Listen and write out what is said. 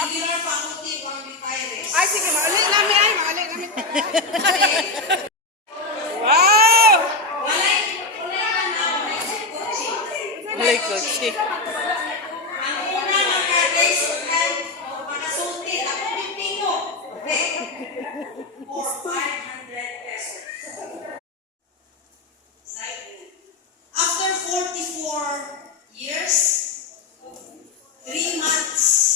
Regular faculty, 1 be Pirates. Ay, sige, mauli namin ay, mauli namin.